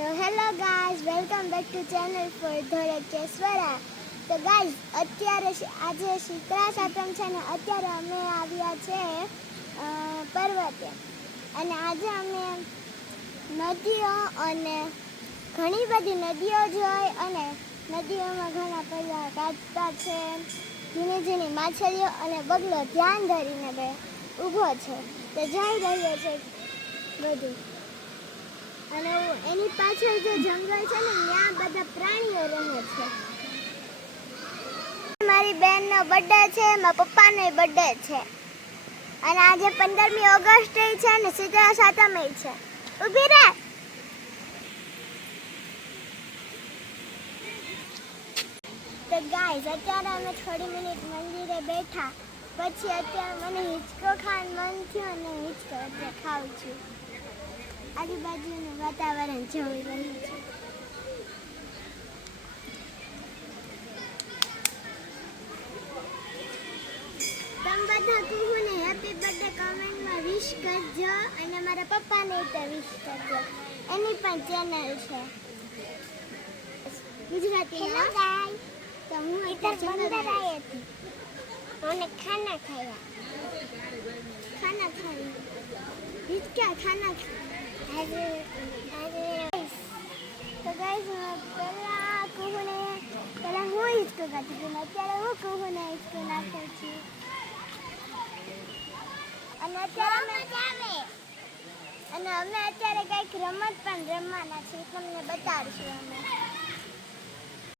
તો hello guys, welcome back to channel for Dholkeshwara. તો guys, અત્યારે આજે શીતળા સાતમ છે ને અત્યારે અમે આવ્યા છે પર્વતે. અને આજે અમે નદીઓ અને ઘણી બધી નદીઓ જોઈ અને નદીઓમાં ઘણા બધા કાચબા છે, ઝીણી ઝીણી માછલીઓ અને બગલો ધ્યાન ધરીને બે ઊભો છે. તો જઈ રહ્યો છે બધું. અને એની પાછળ જે જંગલ છે ને ત્યાં બધા પ્રાણીઓ રહે છે. મારી બેનનો બર્થડે છે, મારા પપ્પાનો બર્થડે છે અને આજે 15મી ઓગસ્ટ છે ને શીતળા સાતમ છે. ઊભી રહે. તો ગાઈઝ, અત્યારે અમે થોડી મિનિટ મંદિરે બેઠા, પછી અત્યારે મને હિંચકો ખાવાનું મન થયું અને હિંચકો અત્યારે ખાઉં છું. આજુબાજુનું વાતાવરણ જોઈ રહ્યું છે. તમે બધા કુહુને હેપી બર્થડે કમેન્ટમાં વિશ કરજો અને મારા પપ્પાને તો વિશ કરજો. એની પણ ચેનલ છે ગુજરાતીમાં. તો હું અત્યારે અંદર આવી હતી અને ખાના ખાયા. હિચકા ખાના તો ગાઈઝ, પહેલા હું હિચકો ખાતી હતી, અત્યારે હું કુહુને હિચકો નાખું છું. અને અત્યારે અમે અત્યારે કંઈક રમત પણ રમવાના છીએ, તમને બતાડશું અમે.